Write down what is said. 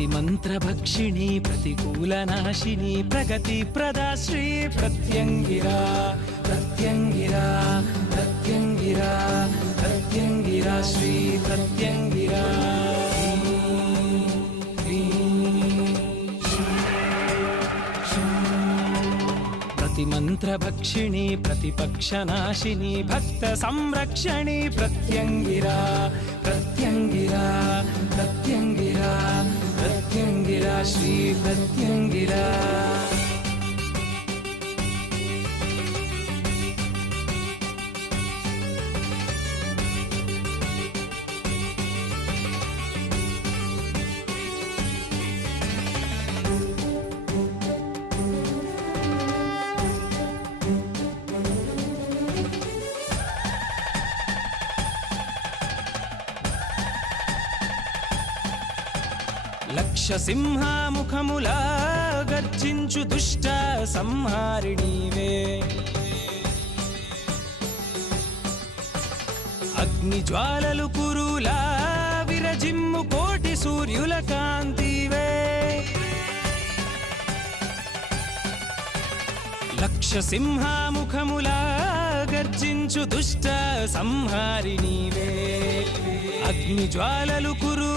प्रतिमन्त्रभक्षिणी प्रतिकूलनाशिनी प्रगतिप्रदा श्री प्रत्यङ्गिरा प्रत्यङ्गिरा प्रत्यङ्गिरा प्रत्यङ्गिरा श्री प्रत्यङ्गिरा प्रतिमन्त्रभक्षिणी प्रतिपक्षनाशिनी भक्तसंरक्षणी प्रत्यङ्गिरा प्रत्यङ्गिरा प्रत्यङ्गिरा प्रत्यङ्गिरा श्री प्रत्यङ्गिरा లక్షసింహాముఖములా గర్జించు దుష్ట సంహారిణీవే అగ్నిజ్వాలలు కురులా విరజిమ్ము కోటి సూర్యుల కాంతివే లక్షసింహాముఖములా గర్జించు దుష్ట సంహారిణీవే అగ్నిజ్వాలలు కురు